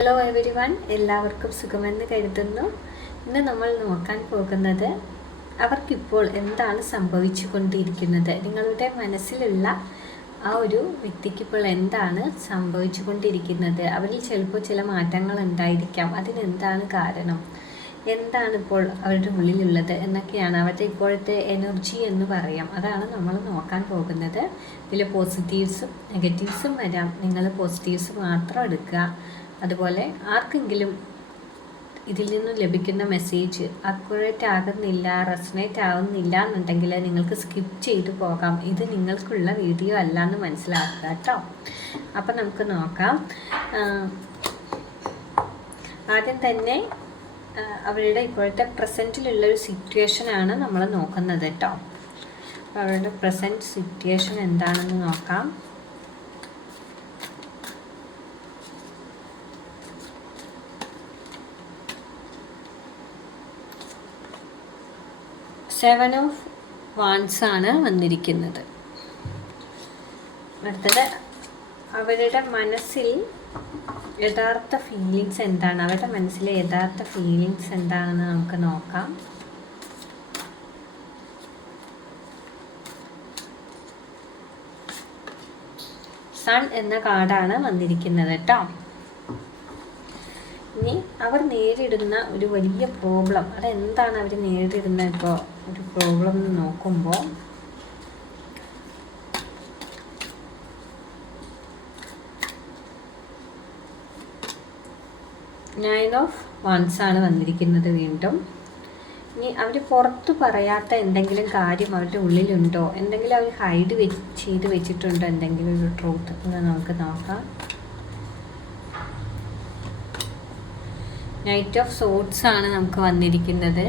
Hello every one, എല്ലാവർക്കും സുഖമെന്ന് കരുതുന്നു. ഇന്ന് നമ്മൾ നോക്കാൻ പോകുന്നത് അവർക്കിപ്പോൾ എന്താണ് സംഭവിച്ചു കൊണ്ടിരിക്കുന്നത്, നിങ്ങളുടെ മനസ്സിലുള്ള ആ ഒരു വ്യക്തിക്കിപ്പോൾ എന്താണ് സംഭവിച്ചു കൊണ്ടിരിക്കുന്നത്, അവരിൽ ചിലപ്പോൾ ചില മാറ്റങ്ങൾ ഉണ്ടായിരിക്കാം. അതിനെന്താണ് കാരണം, എന്താണിപ്പോൾ അവരുടെ ഉള്ളിലുള്ളത് എന്നൊക്കെയാണ് അവരുടെ ഇപ്പോഴത്തെ എനർജി എന്ന് പറയാം. അതാണ് നമ്മൾ നോക്കാൻ പോകുന്നത്. ഇതിൽ പോസിറ്റീവ്സും നെഗറ്റീവ്സും വരാം. നിങ്ങൾ പോസിറ്റീവ്സ് മാത്രം എടുക്കുക. അതുപോലെ ആർക്കെങ്കിലും ഇതിൽ നിന്നും ലഭിക്കുന്ന മെസ്സേജ് അക്യുറേറ്റ് ആകുന്നില്ല, റെസണേറ്റ് ആവുന്നില്ല എന്നുണ്ടെങ്കിൽ നിങ്ങൾക്ക് സ്കിപ്പ് ചെയ്തു പോകാം. ഇത് നിങ്ങൾക്കുള്ള വീഡിയോ അല്ല എന്ന് മനസ്സിലാക്കുക കേട്ടോ. അപ്പം നമുക്ക് നോക്കാം. ആദ്യം തന്നെ അവരുടെ ഇപ്പോഴത്തെ പ്രസൻറ്റിലുള്ളൊരു സിറ്റുവേഷനാണ് നമ്മൾ നോക്കുന്നത് കേട്ടോ. അവരുടെ പ്രസൻറ്റ് സിറ്റുവേഷൻ എന്താണെന്ന് നോക്കാം. സെവൻ ഓഫ് വാൻഡ്സ് ആണ് വന്നിരിക്കുന്നത്. അടുത്തത് അവരുടെ മനസ്സിൽ യഥാർത്ഥ ഫീലിങ്സ് എന്താണ്, അവരുടെ മനസ്സിലെ യഥാർത്ഥ ഫീലിങ്സ് എന്താണെന്ന് നമുക്ക് നോക്കാം. സൺ എന്ന കാർഡാണ് വന്നിരിക്കുന്നത് കേട്ടോ. ഇനി അവർ നേരിടുന്ന ഒരു വലിയ പ്രോബ്ലം, അതെന്താണ് അവർ നേരിടുന്ന ഇപ്പോൾ ഒരു പ്രോബ്ലം എന്ന് നോക്കുമ്പോൾ നയൻ ഓഫ് വാൻഡ്സ് ആണ് വന്നിരിക്കുന്നത് വീണ്ടും. ഇനി അവർ പുറത്ത് പറയാത്ത എന്തെങ്കിലും കാര്യം അവരുടെ ഉള്ളിലുണ്ടോ, എന്തെങ്കിലും അവർ ഹൈഡ് ചെയ്ത് വെച്ചിട്ടുണ്ടോ, എന്തെങ്കിലും ഒരു ട്രൂത്ത് എന്ന് നമുക്ക് നോക്കാം. നൈറ്റ് ഓഫ് സോർട്സ് ആണ് നമുക്ക് വന്നിരിക്കുന്നത്.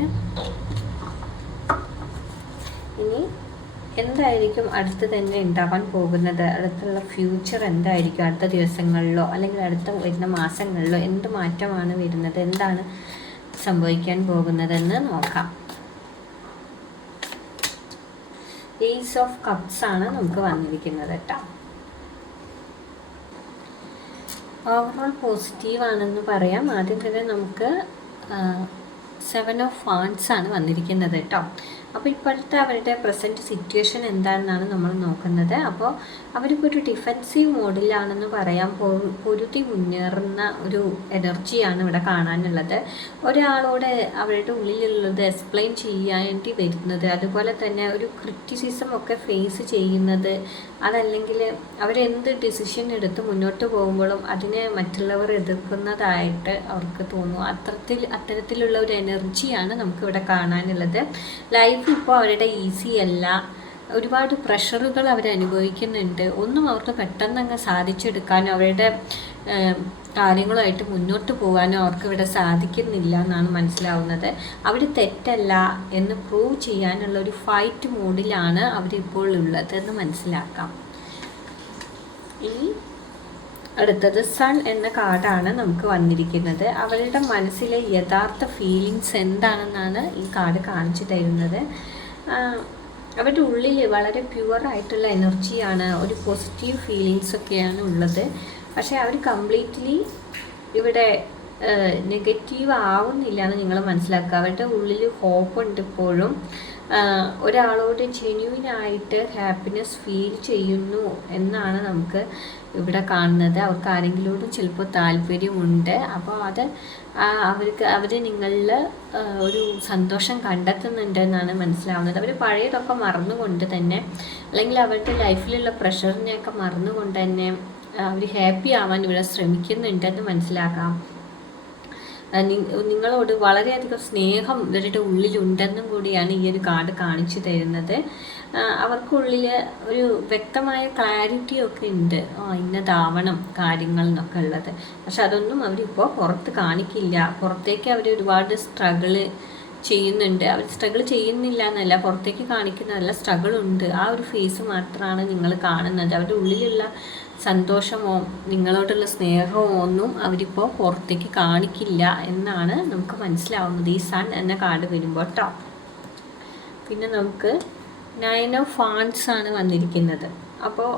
ഇനി എന്തായിരിക്കും അടുത്ത് തന്നെ ഉണ്ടാവാൻ പോകുന്നത്, അടുത്തുള്ള ഫ്യൂച്ചർ എന്തായിരിക്കും, അടുത്ത ദിവസങ്ങളിലോ അല്ലെങ്കിൽ അടുത്ത വരുന്ന മാസങ്ങളിലോ എന്ത് മാറ്റമാണ് വരുന്നത്, എന്താണ് സംഭവിക്കാൻ പോകുന്നതെന്ന് നോക്കാം. ഏസ് ഓഫ് കപ്സ് ആണ് നമുക്ക് വന്നിരിക്കുന്നത് കേട്ടോ. ഓവറോൾ പോസിറ്റീവ് ആണെന്ന് പറയാം. ആദ്യം തന്നെ നമുക്ക് സെവൻ ഓഫ് വാൻഡ്സ് ആണ് വന്നിരിക്കുന്നത് കേട്ടോ. അപ്പോൾ ഇപ്പോഴത്തെ അവരുടെ പ്രസൻറ്റ് സിറ്റുവേഷൻ എന്താണെന്നാണ് നമ്മൾ നോക്കുന്നത്. അപ്പോൾ അവരിപ്പോൾ ഒരു ഡിഫെൻസീവ് മോഡിലാണെന്ന് പറയാം. പൊരുതി മുന്നേറുന്ന ഒരു എനർജിയാണ് ഇവിടെ കാണാനുള്ളത്. ഒരാളോട് അവരുടെ ഉള്ളിലുള്ളത് എക്സ്പ്ലെയിൻ ചെയ്യാണ്ടി വരുന്നത്, അതുപോലെ തന്നെ ഒരു ക്രിറ്റിസിസം ഒക്കെ ഫേസ് ചെയ്യുന്നത്, അതല്ലെങ്കിൽ അവരെന്ത് ഡിസിഷൻ എടുത്ത് മുന്നോട്ട് പോകുമ്പോഴും അതിനെ മറ്റുള്ളവർ എതിർക്കുന്നതായിട്ട് അവർക്ക് തോന്നും. അത്തരത്തിലുള്ള ഒരു എനർജിയാണ് നമുക്കിവിടെ കാണാനുള്ളത്. ലൈഫ് ഇപ്പോൾ അവരുടെ ഈസി അല്ല. ഒരുപാട് പ്രഷറുകൾ അവർ അനുഭവിക്കുന്നുണ്ട്. ഒന്നും അവർക്ക് പെട്ടെന്ന് അങ്ങ് സാധിച്ചെടുക്കാനോ അവരുടെ കാര്യങ്ങളുമായിട്ട് മുന്നോട്ട് പോകാനോ അവർക്ക് ഇവിടെ സാധിക്കുന്നില്ല എന്നാണ് മനസ്സിലാവുന്നത്. അവർ തെറ്റല്ല എന്ന് പ്രൂവ് ചെയ്യാനുള്ള ഒരു ഫൈറ്റ് മോഡിലാണ് അവരിപ്പോൾ ഉള്ളതെന്ന് മനസ്സിലാക്കാം. ഇനി അടുത്തത് സൺ എന്ന കാർഡാണ് നമുക്ക് വന്നിരിക്കുന്നത്. അവരുടെ മനസ്സിലെ യഥാർത്ഥ ഫീലിങ്സ് എന്താണെന്നാണ് ഈ കാർഡ് കാണിച്ചു തരുന്നത്. അവരുടെ ഉള്ളിൽ വളരെ പ്യുവറായിട്ടുള്ള എനർജിയാണ്, ഒരു പോസിറ്റീവ് ഫീലിങ്സ് ഒക്കെയാണ് ഉള്ളത്. പക്ഷേ അവർ കംപ്ലീറ്റ്ലി ഇവിടെ നെഗറ്റീവ് ആവുന്നില്ല എന്ന് നിങ്ങൾ മനസ്സിലാക്കുക. അവരുടെ ഉള്ളിൽ ഹോപ്പ് ഉണ്ട് ഇപ്പോഴും. ഒരാളോട് ജെന്യുവിനായിട്ട് ഹാപ്പിനെസ് ഫീൽ ചെയ്യുന്നു എന്നാണ് നമുക്ക് ഇവിടെ കാണുന്നത്. അവർക്ക് ആരെങ്കിലോടും ചിലപ്പോൾ താല്പര്യമുണ്ട്. അപ്പോൾ അത് അവർ നിങ്ങളിൽ ഒരു സന്തോഷം കണ്ടെത്തുന്നുണ്ട് എന്നാണ് മനസ്സിലാവുന്നത്. അവർ പഴയതൊക്കെ മറന്നുകൊണ്ട് തന്നെ, അല്ലെങ്കിൽ അവരുടെ ലൈഫിലുള്ള പ്രഷറിനെയൊക്കെ മറന്നുകൊണ്ട് തന്നെ അവർ ഹാപ്പി ആവാൻ ഇവിടെ ശ്രമിക്കുന്നുണ്ടെന്ന് മനസ്സിലാക്കാം. നിങ്ങളോട് വളരെയധികം സ്നേഹം ഇവരുടെ ഉള്ളിലുണ്ടെന്നും കൂടിയാണ് ഈ ഒരു കാർഡ് കാണിച്ചു തരുന്നത്. അവർക്കുള്ളിൽ ഒരു വ്യക്തമായ ക്ലാരിറ്റി ഒക്കെ ഉണ്ട്, ഇന്നതാവണം കാര്യങ്ങൾ എന്നൊക്കെ ഉള്ളത്. പക്ഷെ അതൊന്നും അവരിപ്പോൾ പുറത്ത് കാണിക്കില്ല. പുറത്തേക്ക് അവർ ഒരുപാട് സ്ട്രഗിള് ചെയ്യുന്നുണ്ട്. അവർ സ്ട്രഗിൾ ചെയ്യുന്നില്ല എന്നല്ല, പുറത്തേക്ക് കാണിക്കുന്നതല്ല, സ്ട്രഗിൾ ഉണ്ട്. ആ ഒരു ഫേസ് മാത്രമാണ് നിങ്ങൾ കാണുന്നത്. അവരുടെ ഉള്ളിലുള്ള സന്തോഷമോ നിങ്ങളോടുള്ള സ്നേഹമോ ഒന്നും അവരിപ്പോൾ പുറത്തേക്ക് കാണിക്കില്ല എന്നാണ് നമുക്ക് മനസ്സിലാവുന്നത് ഈ സൺ എന്ന കാർഡ് വരുമ്പോൾ കേട്ടോ. പിന്നെ നമുക്ക് നയൻ ഓഫ് വാൻഡ്സ് ആണ് വന്നിരിക്കുന്നത്. അപ്പോൾ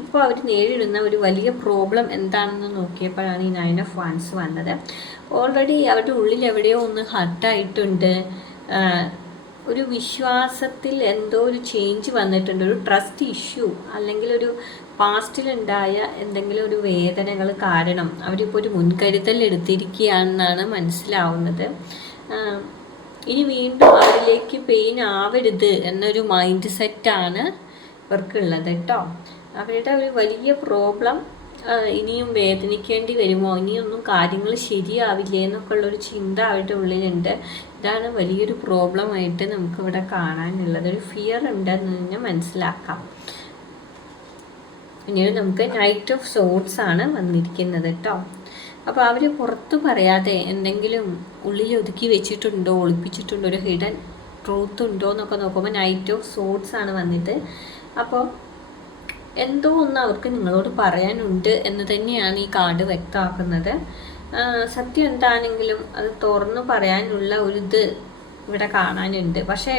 ഇപ്പോൾ അവർ നേരിടുന്ന ഒരു വലിയ പ്രോബ്ലം എന്താണെന്ന് നോക്കിയപ്പോഴാണ് ഈ 9 ഓഫ് വാൻസ് വന്നത്. ഓൾറെഡി അവരുടെ ഉള്ളിൽ എവിടെയോ ഒന്ന് ഹർട്ടായിട്ടുണ്ട്, ഒരു വിശ്വാസത്തിൽ എന്തോ ഒരു ചേഞ്ച് വന്നിട്ടുണ്ട്, ഒരു ട്രസ്റ്റ് ഇഷ്യൂ അല്ലെങ്കിൽ ഒരു പാസ്റ്റിലുണ്ടായ എന്തെങ്കിലും ഒരു വേദനകൾ കാരണം അവരിപ്പോൾ ഒരു മുൻകരുതൽ എടുത്തിരിക്കുകയാണെന്നാണ് മനസ്സിലാവുന്നത്. ഇനി വീണ്ടും അവരിലേക്ക് പെയിൻ ആവരുത് എന്നൊരു മൈൻഡ് സെറ്റാണ് ഇവർക്കുള്ളത് കേട്ടോ. അവരുടെ ഒരു വലിയ പ്രോബ്ലം ഇനിയും വേദനിക്കേണ്ടി വരുമോ, ഇനിയൊന്നും കാര്യങ്ങൾ ശരിയാവില്ലേ എന്നൊക്കെ ഉള്ളൊരു ചിന്ത അവരുടെ ഉള്ളിലുണ്ട്. ഇതാണ് വലിയൊരു പ്രോബ്ലമായിട്ട് നമുക്കിവിടെ കാണാനുള്ളത്. ഒരു ഫിയർ ഉണ്ടെന്ന് തന്നെ മനസ്സിലാക്കാം. പിന്നീട് നമുക്ക് നൈറ്റ് ഓഫ് സോർട്സ് ആണ് വന്നിരിക്കുന്നത് കേട്ടോ. അപ്പോൾ അവർ പുറത്ത് പറയാതെ എന്തെങ്കിലും ഉള്ളിൽ ഒതുക്കി വെച്ചിട്ടുണ്ടോ, ഒളിപ്പിച്ചിട്ടുണ്ടോ, ഒരു ഹിഡൻ ട്രൂത്ത് ഉണ്ടോ എന്നൊക്കെ നോക്കുമ്പോൾ നൈറ്റ് ഓഫ് സോർട്സ് ആണ് വന്നത്. അപ്പോൾ എന്തോ ഒന്ന് അവർക്ക് നിങ്ങളോട് പറയാനുണ്ട് എന്ന് തന്നെയാണ് ഈ കാർഡ് വ്യക്തമാക്കുന്നത്. സത്യം എന്താണെങ്കിലും അത് തുറന്നു പറയാനുള്ള ഒരിത് ഇവിടെ കാണാനുണ്ട്. പക്ഷേ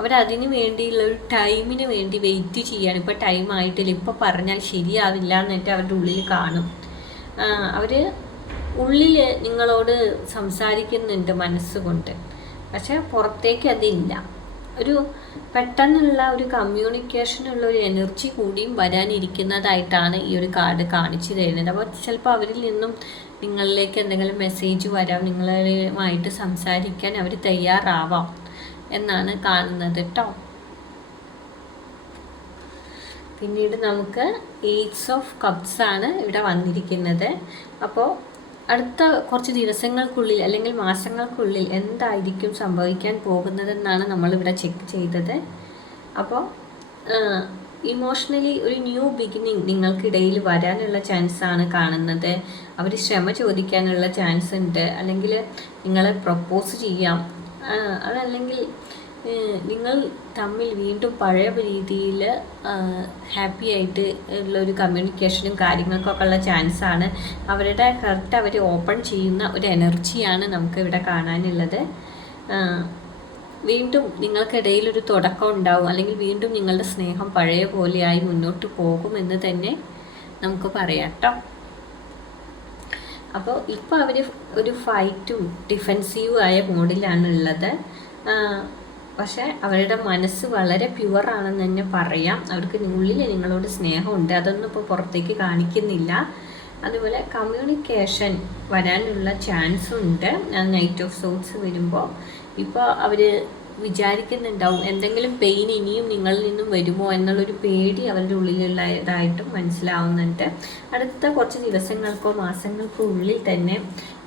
അവരതിന് വേണ്ടിയുള്ള ഒരു ടൈമിന് വേണ്ടി വെയിറ്റ് ചെയ്യാണ്. ഇപ്പോൾ ടൈം ആയിട്ടില്ല, ഇപ്പോൾ പറഞ്ഞാൽ ശരിയാവില്ല എന്നിട്ട് അവരുടെ ഉള്ളിൽ കാണും. അവർ ഉള്ളിൽ നിങ്ങളോട് സംസാരിക്കുന്നുണ്ട് മനസ്സുകൊണ്ട്, പക്ഷേ പുറത്തേക്ക് അതില്ല. ഒരു പെട്ടെന്നുള്ള ഒരു കമ്മ്യൂണിക്കേഷനുള്ള ഒരു എനർജി കൂടിയും വരാനിരിക്കുന്നതായിട്ടാണ് ഈ ഒരു കാർഡ് കാണിച്ചു തരുന്നത്. അപ്പോൾ ചിലപ്പോൾ അവരിൽ നിന്നും നിങ്ങളിലേക്ക് എന്തെങ്കിലും മെസ്സേജ് വരാം, നിങ്ങളുമായിട്ട് സംസാരിക്കാൻ അവർ തയ്യാറാവാം എന്നാണ് കാണുന്നത് കേട്ടോ. പിന്നീട് നമുക്ക് 8 ഓഫ് കപ്സ് ആണ് ഇവിടെ വന്നിരിക്കുന്നത്. അപ്പോൾ അടുത്ത കുറച്ച് ദിവസങ്ങൾക്കുള്ളിൽ അല്ലെങ്കിൽ മാസങ്ങൾക്കുള്ളിൽ എന്തായിരിക്കും സംഭവിക്കാൻ പോകുന്നതെന്നാണ് നമ്മളിവിടെ ചെക്ക് ചെയ്തത്. അപ്പോൾ ഇമോഷണലി ഒരു ന്യൂ ബിഗിനിങ് നിങ്ങൾക്കിടയിൽ വരാനുള്ള ചാൻസാണ് കാണുന്നത്. അവർ ക്ഷമ ചോദിക്കാനുള്ള ചാൻസ് ഉണ്ട്, അല്ലെങ്കിൽ നിങ്ങളെ പ്രപ്പോസ് ചെയ്യാം, അതല്ലെങ്കിൽ നിങ്ങൾ തമ്മിൽ വീണ്ടും പഴയ രീതിയിൽ ഹാപ്പി ആയിട്ട് ഉള്ളൊരു കമ്മ്യൂണിക്കേഷനും കാര്യങ്ങൾക്കൊക്കെ ഉള്ള ചാൻസാണ്. അവരുടെ ഹെർട്ട് അവർ ഓപ്പൺ ചെയ്യുന്ന ഒരു എനർജിയാണ് നമുക്ക് ഇവിടെ കാണാനുള്ളത്. വീണ്ടും നിങ്ങൾക്കിടയിലൊരു തുടക്കം ഉണ്ടാവും, അല്ലെങ്കിൽ വീണ്ടും നിങ്ങളുടെ സ്നേഹം പഴയ പോലെയായി മുന്നോട്ട് പോകുമെന്ന് തന്നെ നമുക്ക് പറയാം കേട്ടോ. അപ്പോൾ ഇപ്പോൾ അവർ ഒരു ഫൈറ്റും ഡിഫെൻസീവും ആയ മോഡിലാണ് ഉള്ളത്. പക്ഷേ അവരുടെ മനസ്സ് വളരെ പ്യുവറാണെന്ന് തന്നെ പറയാം. അവർക്ക് ഉള്ളിൽ നിങ്ങളോട് സ്നേഹമുണ്ട്, അതൊന്നും ഇപ്പോൾ പുറത്തേക്ക് കാണിക്കുന്നില്ല. അതുപോലെ കമ്മ്യൂണിക്കേഷൻ വരാനുള്ള ചാൻസും ഉണ്ട്. നൈറ്റ് ഓഫ് സോർട്സ് വരുമ്പോൾ ഇപ്പോൾ അവർ വിചാരിക്കുന്നുണ്ടാവും എന്തെങ്കിലും പെയിൻ ഇനിയും നിങ്ങളിൽ നിന്നും വരുമോ എന്നുള്ളൊരു പേടി അവരുടെ ഉള്ളിലുള്ളതായിട്ടും മനസ്സിലാവുന്നുണ്ട്. അടുത്ത കുറച്ച് ദിവസങ്ങൾക്കോ മാസങ്ങൾക്കോ ഉള്ളിൽ തന്നെ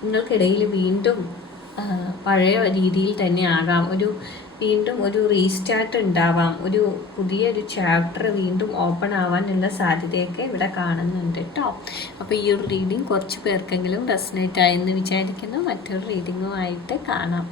നിങ്ങൾക്കിടയിൽ വീണ്ടും പഴയ രീതിയിൽ തന്നെ ആകാം, വീണ്ടും ഒരു റീസ്റ്റാർട്ട് ഉണ്ടാവാം, ഒരു പുതിയൊരു ചാപ്റ്റർ വീണ്ടും ഓപ്പൺ ആവാനുള്ള സാധ്യതയൊക്കെ ഇവിടെ കാണുന്നുണ്ട് കേട്ടോ. അപ്പോൾ ഈ ഒരു റീഡിങ് കുറച്ച് പേർക്കെങ്കിലും റെസനേറ്റ് ആയെന്ന് വിചാരിക്കുന്നു. മറ്റൊരു റീഡിങ്ങുമായിട്ട് കാണാം.